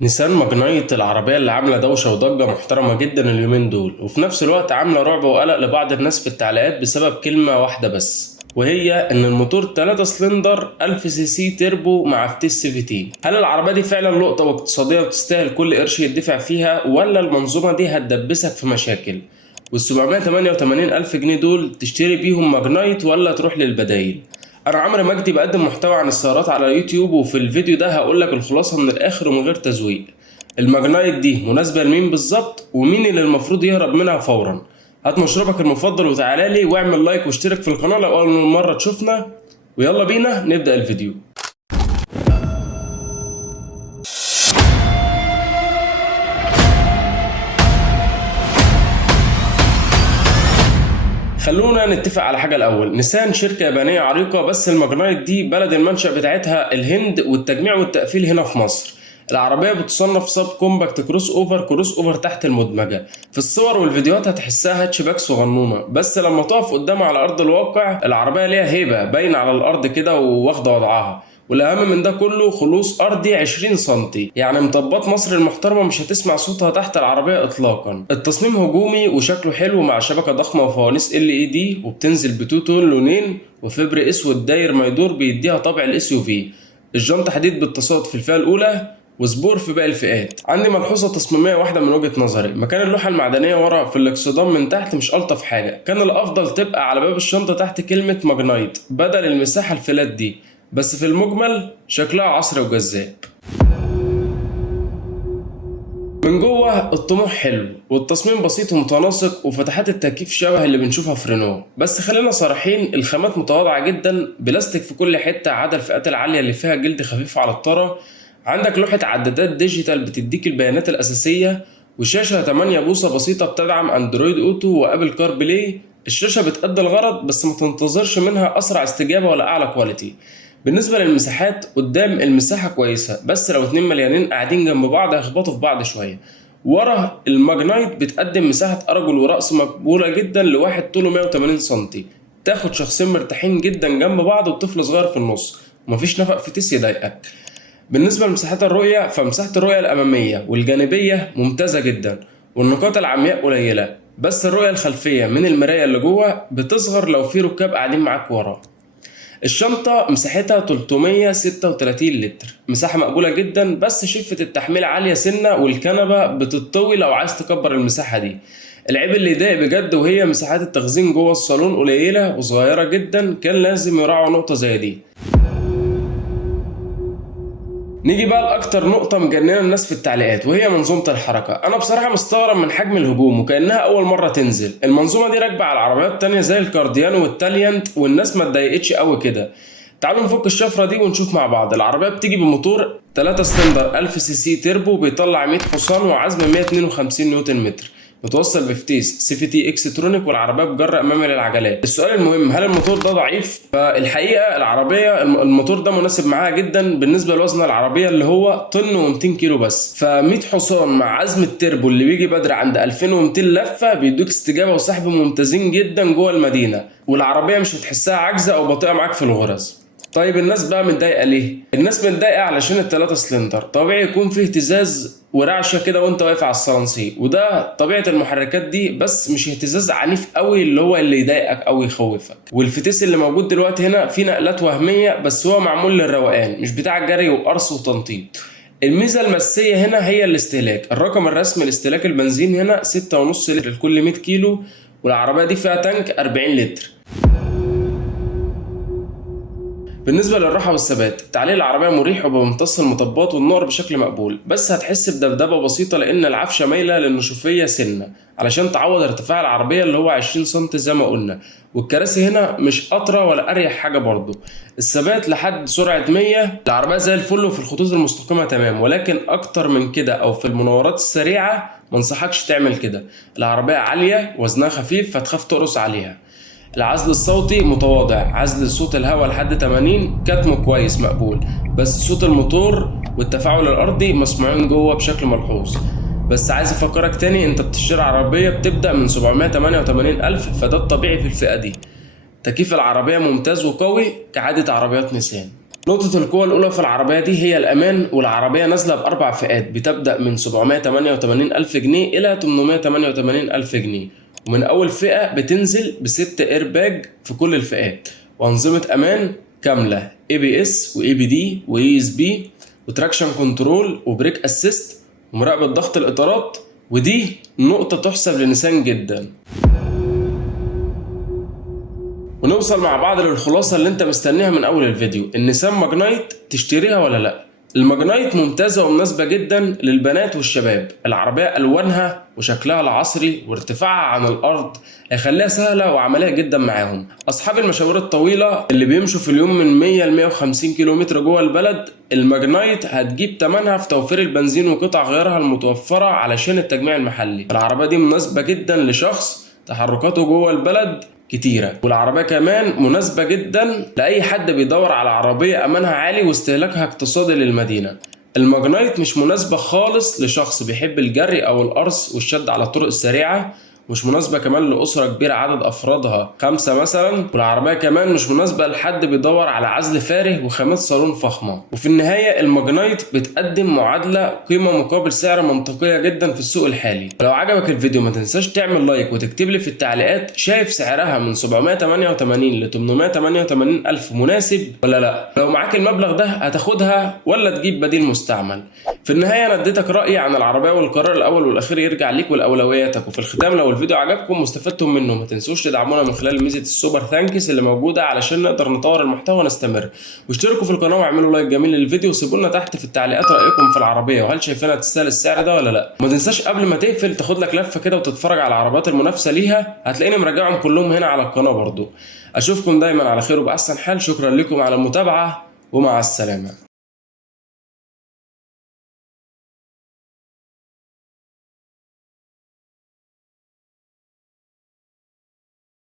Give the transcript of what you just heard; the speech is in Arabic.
نيسان ماجنايت العربية اللي عاملة دوشة وضجة محترمة جدا اليومين دول، وفي نفس الوقت عاملة رعب وقلق لبعض الناس في التعليقات بسبب كلمة واحدة بس، وهي ان الموتور 3 سلندر 1000 سي سي تيربو مع فتيس سي في تي. هل العربية دي فعلا لقطة واقتصادية وتستاهل كل قرش يدفع فيها، ولا المنظومة دي هتدبسك في مشاكل؟ وال788 ألف جنيه دول تشتري بيهم ماجنايت ولا تروح للبدايل؟ انا عمرو مجدي بقدم محتوى عن السيارات على يوتيوب، وفي الفيديو ده هقولك الخلاصة من الاخر ومن غير تزويق. الماجنايت دي مناسبة لمين بالظبط، ومين اللي المفروض يهرب منها فورا؟ هات مشروبك المفضل وتعالى لي واعمل لايك واشترك في القناة لو اول مرة تشوفنا، ويلا بينا نبدأ الفيديو. خلونا نتفق على حاجة الأول. نيسان شركة يابانية عريقة، بس الماجنايت دي بلد المنشأ بتاعتها الهند، والتجميع والتقفيل هنا في مصر. العربية بتصنف سب كومباكت كروس اوفر تحت المدمجة. في الصور والفيديوهات هتحسها هاتشباك صغنونة، بس لما تقف قدامها على أرض الواقع العربية ليها هيبة باينة على الأرض كده وواخدة وضعها. والأهم من ده كله خلوص أرضي 20 سنتي، يعني مطبات مصر المحترمة مش هتسمع صوتها تحت العربية إطلاقا. التصميم هجومي وشكله حلو مع شبكة ضخمة وفوانيس LED، وبتنزل بتو-تون لونين وفبر اسود داير ما يدور بيديها طابع الاس يو في. الجنط حديد بالتصاعد في الفئة الأولى وسبور في باقي الفئات. عندي ملحوظة تصميمية واحدة من وجهة نظري، مكان اللوحة المعدنية ورا في الاكسدام من تحت مش ألطف حاجة. كان الأفضل تبقى على باب الشنطة تحت كلمة ماجنايت بدل المساحة الفلات دي، بس في المجمل شكلها عصري وجذاب. من جوه الطموح حلو والتصميم بسيط ومتناسق، وفتحات التكييف شبه اللي بنشوفها في رينو. بس خلينا صريحين، الخامات متواضعة جدا، بلاستيك في كل حتة عدا الفئات العالية اللي فيها جلد خفيف على الطرة. عندك لوحة عدادات ديجيتال بتديك البيانات الأساسية، وشاشة 8 بوصة بسيطة بتدعم اندرويد اوتو وابل كار بلاي. الشاشة بتأدي الغرض، بس ما تنتظرش منها أسرع استجابة ولا أعلى كواليتي. بالنسبة للمساحات، قدام المساحة كويسة، بس لو اتنين مليانين قاعدين جنب بعض هيخبطوا في بعض شوية. ورا الماجنايت بتقدم مساحة أرجل ورأس مقبولة جدا لواحد طوله 180 سنتي، تاخد شخصين مرتاحين جدا جنب بعض وطفل صغير في النص، ومفيش نفق فتيس يضايقك. بالنسبة لمساحات الرؤية، فمساحة الرؤية الأمامية والجانبية ممتازة جدا، والنقاط العمياء قليلة، بس الرؤية الخلفية من المراية اللي جوه بتصغر لو في ركاب قاعدين معاك ورا. الشنطة مساحتها 336 لتر، مساحة مقبولة جدا، بس شفة التحميل عالية سنة، والكنبة بتطوي لو عايز تكبر المساحة دي. العيب اللي يضايق بجد وهي مساحات التخزين جوه الصالون قليلة وصغيرة جدا، كان لازم يراعوا نقطة زي دي. نيجي بقى لأكتر نقطة مجننة الناس في التعليقات، وهي منظومة الحركة. أنا بصراحة مستغرب من حجم الهجوم وكأنها أول مرة تنزل. المنظومة دي راكبة على عربيات تانية زي الكارديان والتاليانت، والناس ما اتضايقتش قوي كده. تعالوا نفك الشفرة دي ونشوف مع بعض. العربية بتيجي بموتور 3 سلندر 1000 سي سي تيربو بيطلع 100 حصان وعزم 152 نيوتن متر، متوصل بفتيس سي في تي اكسترونيك، والعربيه بجر امامي للعجلات. السؤال المهم، هل الموتور ده ضعيف؟ فالحقيقه العربيه الموتور ده مناسب معاها جدا بالنسبه لوزن العربيه اللي هو طن و200 كيلو بس. ف100 حصان مع عزم التربو اللي بيجي بدري عند 2200 لفه بيدوك استجابه وسحب ممتازين جدا جوه المدينه، والعربيه مش هتحسها عاجزه او بطيئه معاك في الغرز. طيب الناس بقى متضايقه ليه؟ الناس متضايقه علشان الثلاثة سلندر طبيعي يكون فيه اهتزاز ورعشه كده وانت واقف على الصلانسي، وده طبيعه المحركات دي، بس مش اهتزاز عنيف قوي اللي يضايقك او يخوفك. والفتيس اللي موجود دلوقتي هنا فيه نقلات وهميه، بس هو معمول للروقان مش بتاع جري وقرص وتنطيط. الميزه المسيه هنا هي الاستهلاك. الرقم الرسمي لاستهلاك البنزين هنا 6.5 لتر لكل 100 كيلو، والعربيه دي فيها تانك 40 لتر. بالنسبة للراحة والثبات، تعليق العربية مريح وبمتص المطبات والنقر بشكل مقبول، بس هتحس بدبدبة بسيطة لأن العفشة مايلة للنشوفية سنة علشان تعوض ارتفاع العربية اللي هو 20 سم زي ما قلنا. والكراسي هنا مش قطرة ولا أريح حاجة برضو. الثبات لحد سرعة 100 العربية زي الفل، وفي الخطوط المستقيمة تمام، ولكن أكتر من كده أو في المناورات السريعة منصحكش تعمل كده. العربية عالية وزنها خفيف فتخاف تقرص عليها. العزل الصوتي متواضع، عزل صوت الهواء لحد 80، كتمه كويس مقبول، بس صوت الموتور والتفاعل الارضي مسموعين جوه بشكل ملحوظ. بس عايز افكرك تاني، انت بتشتري عربيه بتبدا من 788 الف، فده الطبيعي في الفئه دي. تكييف العربيه ممتاز وقوي كعاده عربيات نيسان. نقطة القوة الأولى في العربية دي هي الأمان، والعربية نازلة بأربع فئات بتبدأ من 788 ألف جنيه إلى 888 ألف جنيه، ومن أول فئة بتنزل ب6 إيرباج في كل الفئات، وأنظمة أمان كاملة ABS و ABD و ESP وتراكشن كنترول وبريك أسيست ومراقبة ضغط الإطارات، ودي نقطة تحسب لنيسان جدا. ونوصل مع بعض للخلاصة اللي انت مستنيها من اول الفيديو. النيسان ماجنايت تشتريها ولا لا؟ الماجنايت ممتازة ومناسبة جدا للبنات والشباب. العربية الوانها وشكلها العصري وارتفاعها عن الارض هيخليها سهلة وعملية جدا معاهم. اصحاب المشاوير الطويلة اللي بيمشوا في اليوم من 100 ل 150 كيلومتر جوه البلد، الماجنايت هتجيب تمنها في توفير البنزين وقطع غيارها المتوفرة علشان التجميع المحلي. العربية دي مناسبة جدا لشخص تحركاته جوه البلد كتيرة، والعربية كمان مناسبة جدا لأي حد بيدور على عربية أمانها عالي واستهلاكها اقتصادي للمدينة. الماجنايت مش مناسبة خالص لشخص بيحب الجري أو القرص والشد على الطرق السريعة، مش مناسبة كمان لأسرة كبيرة عدد أفرادها 5 مثلا، والعربية كمان مش مناسبة لحد بيدور على عزل فارغ وخامات صالون فخمة. وفي النهاية الماجنايت بتقدم معادلة قيمة مقابل سعر منطقية جدا في السوق الحالي. ولو عجبك الفيديو ما تنساش تعمل لايك وتكتب لي في التعليقات شايف سعرها من 788 ل 888 ألف مناسب ولا لا؟ لو معاك المبلغ ده هتاخدها ولا تجيب بديل مستعمل؟ في النهاية أنا اديتك رأيي عن العربية، والقرار الأول والأخير يرجع ليك ولأولوياتك. وفي الختام لو الفيديو عجبكم واستفدتم منه ما تنسوش تدعمونا من خلال ميزة السوبر ثانكس اللي موجودة علشان نقدر نطور المحتوى ونستمر، واشتركوا في القناة واعملوا لايك جميل للفيديو، وسيبوا لنا تحت في التعليقات رأيكم في العربية وهل شايفينها تستاهل السعر ده ولا لا. وما تنساش قبل ما تقفل تاخد لك لفة كده وتتفرج على العربيات المنافسة ليها، هتلاقيني مراجعهم كلهم هنا على القناة برضو. أشوفكم دايما على خير وبأحسن حال. شكرا لكم على المتابعة ومع السلامة.